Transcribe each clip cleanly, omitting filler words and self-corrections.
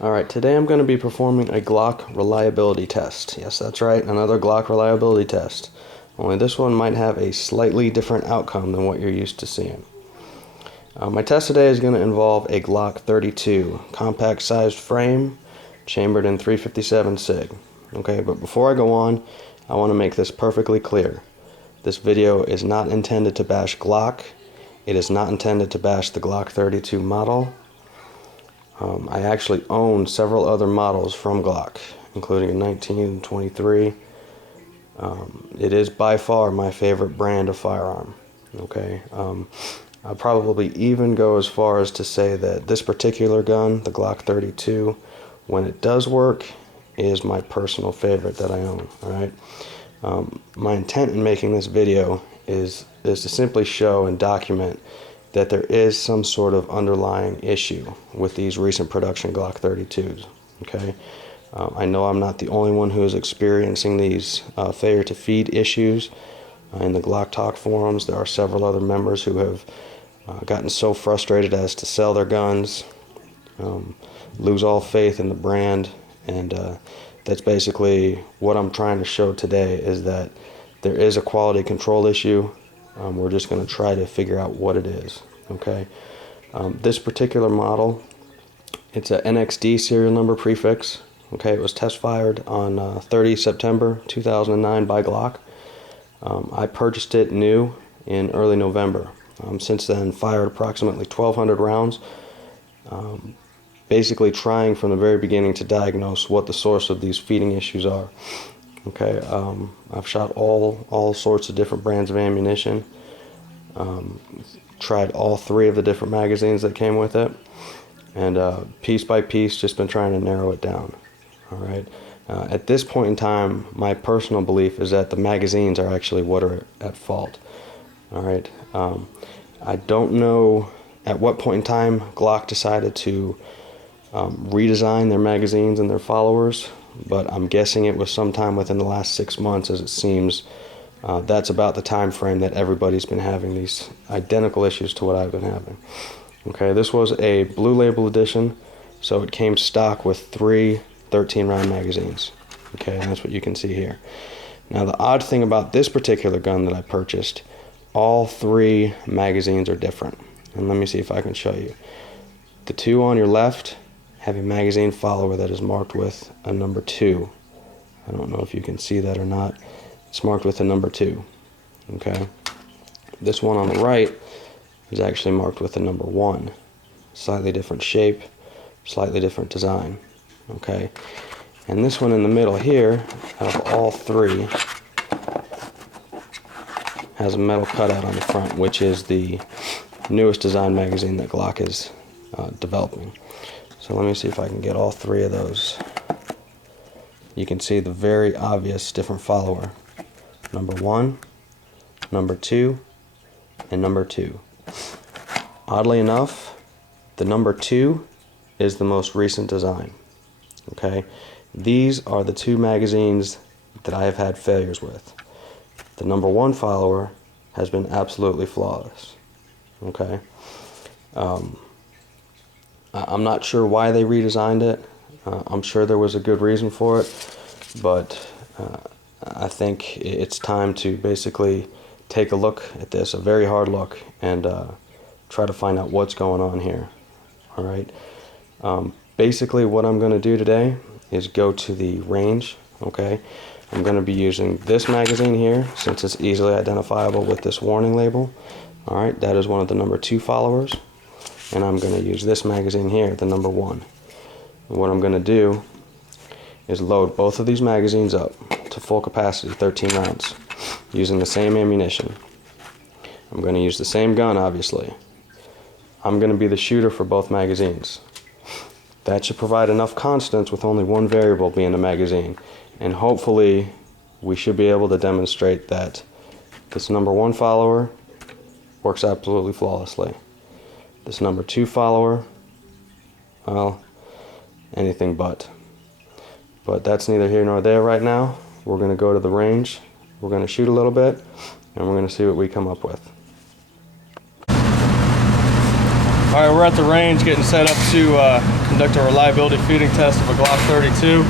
Alright, today I'm going to be performing a Glock reliability test. Yes, that's right, another Glock reliability test. Only this one might have a slightly different outcome than what you're used to seeing. My test today is going to involve a Glock 32, compact sized frame, chambered in 357 SIG. Okay, but before I go on, I want to make this perfectly clear. This video is not intended to bash Glock. It is not intended to bash the Glock 32 model. I actually own several other models from Glock, including a 1923. It is by far my favorite brand of firearm. Okay, I'll probably even go as far as to say that this particular gun, the Glock 32, when it does work, is my personal favorite that I own. All right. My intent in making this video is to simply show and document that there is some sort of underlying issue with these recent production Glock 32s. Okay, I know I'm not the only one who is experiencing these failure to feed issues. In the Glock Talk forums, there are several other members who have gotten so frustrated as to sell their guns, lose all faith in the brand, and that's basically what I'm trying to show today, is that there is a quality control issue. We're just going to try to figure out what it is. Okay, this particular model, it's a NXD serial number prefix. Okay, it was test fired on 30 September 2009 by Glock. I purchased it new in early November. Since then, fired approximately 1,200 rounds, basically trying from the very beginning to diagnose what the source of these feeding issues are. Okay, I've shot all sorts of different brands of ammunition. Tried all three of the different magazines that came with it, and piece by piece just been trying to narrow it down. All right. At this point in time, my personal belief is that the magazines are actually what are at fault. All right. I don't know at what point in time Glock decided to redesign their magazines and their followers, but I'm guessing it was sometime within the last 6 months, as it seems that's about the time frame that everybody's been having these identical issues to what I've been having. Okay, this was a blue label edition, so it came stock with 3 13-round magazines. Okay, and that's what you can see here. Now, the odd thing about this particular gun that I purchased, all 3 magazines are different. And let me see if I can show you. The 2 on your left have a magazine follower that is marked with a number 2. I don't know if you can see that or not. It's marked with a number 2. Okay. This one on the right is actually marked with a number 1. Slightly different shape, slightly different design. Okay. And this one in the middle here, out of all 3, has a metal cutout on the front, which is the newest design magazine that Glock is developing. So let me see if I can get all 3 of those. You can see the very obvious different follower. Number 1, number 2, and number 2. Oddly enough, the number 2 is the most recent design. Okay, these are the 2 magazines that I have had failures with. The number 1 follower has been absolutely flawless. Okay, I'm not sure why they redesigned it. I'm sure there was a good reason for it, but I think it's time to basically take a look at this, a very hard look, and try to find out what's going on here. All right. Basically, what I'm going to do today is go to the range. Okay. I'm going to be using this magazine here, since it's easily identifiable with this warning label. All right. That is one of the number 2 followers. And I'm going to use this magazine here, the number 1. And what I'm going to do is load both of these magazines up to full capacity, 13 rounds, using the same ammunition. I'm going to use the same gun, obviously. I'm going to be the shooter for both magazines. That should provide enough constants with only one variable being the magazine. And hopefully we should be able to demonstrate that this number 1 follower works absolutely flawlessly. This number 2 follower, well, anything but. But that's neither here nor there right now. We're going to go to the range, we're going to shoot a little bit, and we're going to see what we come up with. Alright, we're at the range getting set up to conduct a reliability feeding test of a Glock 32.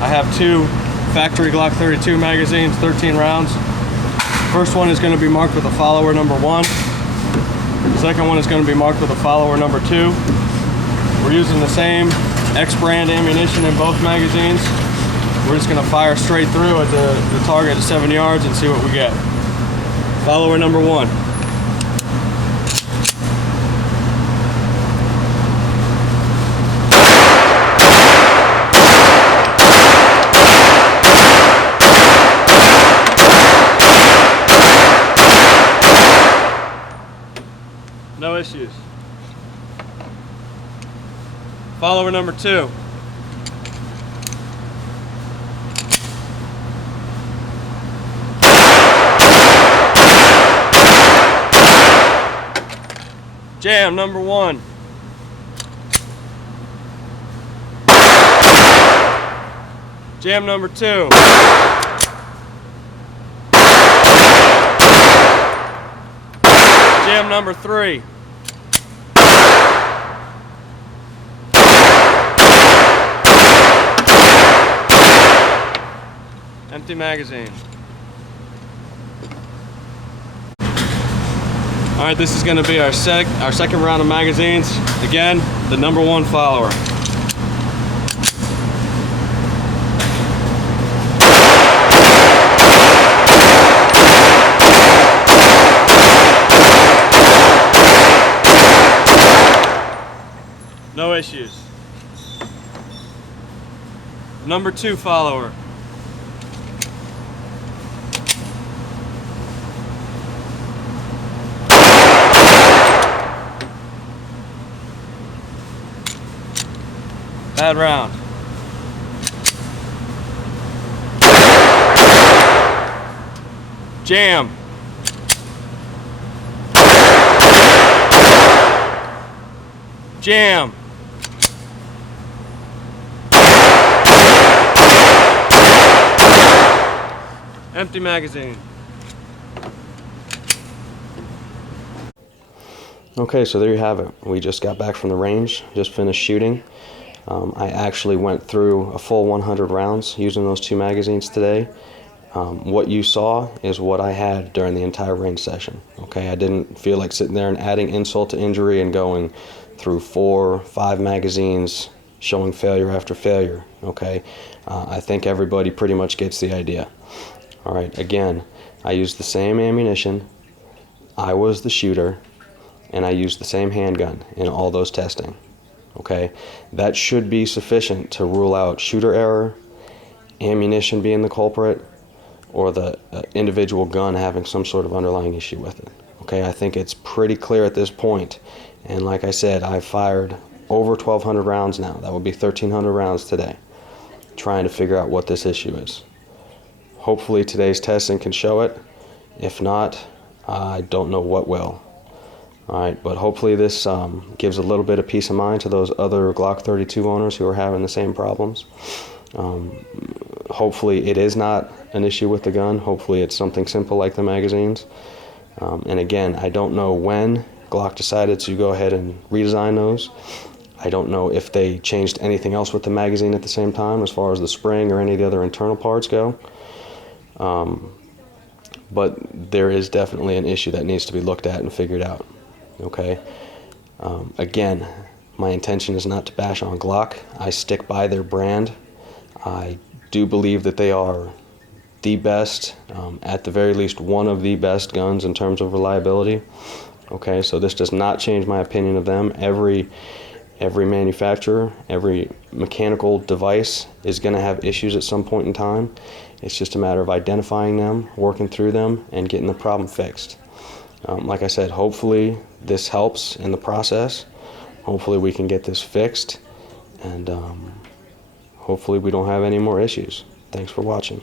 I have two factory Glock 32 magazines, 13 rounds. First one is going to be marked with a follower number 1. The second one is going to be marked with a follower number 2. We're using the same X brand ammunition in both magazines. We're just going to fire straight through at the target at 7 yards and see what we get. Follower number 1. No issues. Follower number 2. Jam number 1. Jam number 2. Jam number 3. Empty magazine. Alright, this is going to be our second round of magazines. Again, the number 1 follower. No issues. Number 2 follower. Bad round. Jam. Jam. Empty magazine. Okay, so there you have it. We just got back from the range, just finished shooting. I actually went through a full 100 rounds using those 2 magazines today. What you saw is what I had during the entire range session. Okay, I didn't feel like sitting there and adding insult to injury and going through 4, 5 magazines showing failure after failure. Okay, I think everybody pretty much gets the idea. All right, again, I used the same ammunition, I was the shooter, and I used the same handgun in all those testing. Okay, that should be sufficient to rule out shooter error, ammunition being the culprit, or the individual gun having some sort of underlying issue with it. Okay, I think it's pretty clear at this point. And like I said, I've fired over 1,200 rounds now. That would be 1,300 rounds today, trying to figure out what this issue is. Hopefully today's testing can show it. If not, I don't know what will. Alright, but hopefully this gives a little bit of peace of mind to those other Glock 32 owners who are having the same problems. Hopefully it is not an issue with the gun. Hopefully it's something simple like the magazines. And again, I don't know when Glock decided to go ahead and redesign those. I don't know if they changed anything else with the magazine at the same time as far as the spring or any of the other internal parts go. But there is definitely an issue that needs to be looked at and figured out. Okay. Again, my intention is not to bash on Glock. I stick by their brand. I do believe that they are the best, at the very least one of the best guns in terms of reliability. Okay, so this does not change my opinion of them. Every manufacturer, every mechanical device is going to have issues at some point in time. It's just a matter of identifying them, working through them, and getting the problem fixed. Like I said, hopefully this helps in the process. Hopefully we can get this fixed, and hopefully we don't have any more issues. Thanks for watching.